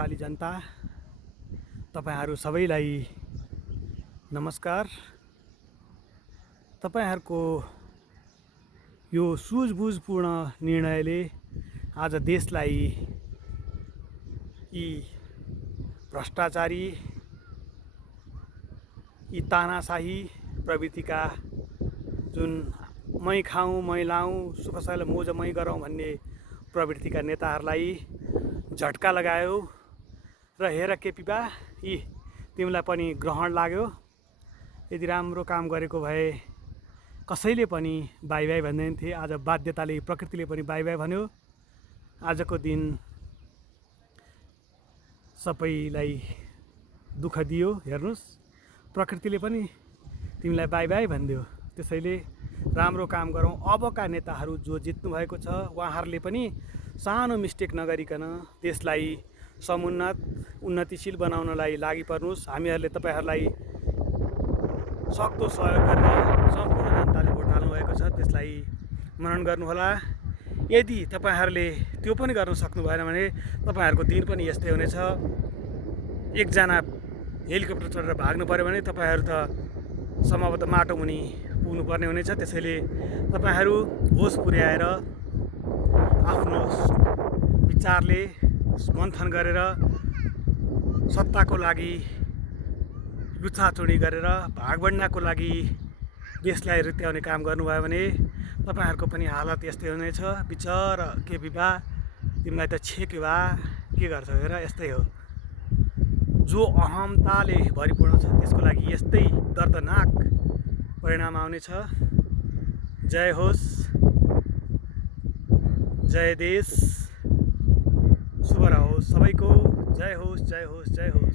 नेपाली जनता, तपाईहरु सबैलाई नमस्कार। तपाईहरुको यो सुझबुझपूर्ण निर्णयले आज देशलाई यी भ्रष्टाचारी, यी तानाशाही प्रवृत्तिका जुन मै खाऊँ मै लाऊँ सुखसैल मोज मै गरौँ भन्ने प्रवृत्तिका नेताहरूलाई झट्का लगायो र हेर केपी बा, यी तिमीलाई पनि ग्रहण लाग्यो। यदि राम्रो काम गरेको भए कसैले पनि बाई बाई भन्दैन थिए। आज बाध्यताले प्रकृतिले पनि बाई बाई भन्यो। आजको दिन सबैलाई दुःख दियो। हेर्नुस्, प्रकृतिले पनि तिमीलाई बाई बाई भन्दियो। त्यसैले राम्रो काम गरौँ। अबका नेताहरू जो जित्नु भएको छ उहाँहरूले पनि सानो मिस्टेक नगरिकन देशलाई समुन्नत उन्नतिशील बनाउनलाई लागि पर्नुस्। हामीहरूले तपाईहरुलाई सक्दो सहयोग गरेर सम्पूर्ण जनताले भोट हाल्नु भएको छ, त्यसलाई मनन गर्नुहोला। यदि तपाईहरुले त्यो पनि गर्न सक्नु भएन भने तपाईहरुको दिन पनि यस्तै हुनेछ। एकजना हेलिकप्टर चढेर भाग्नु पर्यो भने तपाईहरु त सम्भवतः माटो मुनि पुग्नु पर्ने हुनेछ। त्यसैले तपाईहरु होस पुर्याएर आफ्नो विचारले मन्थन गरेर सत्ताको लागि लुछाचुडी गरेर भागबण्डाको लागि देशलाई रित्याउने काम गर्नुभयो भने तपाईहरुको पनि हालत यस्तै हुनेछ। बिचरा केपी बा, तिमीलाई त छेक्यो बा, के गर्छौ हेर, यस्तै हो। जो अहमताले भरिपूर्ण छ त्यसको लागि यस्तै दर्दनाक परिणाम आउनेछ। जय होस्, जय देश, शुभ रहोस् सबैको। जय होस्, जय होस्, जय होस्।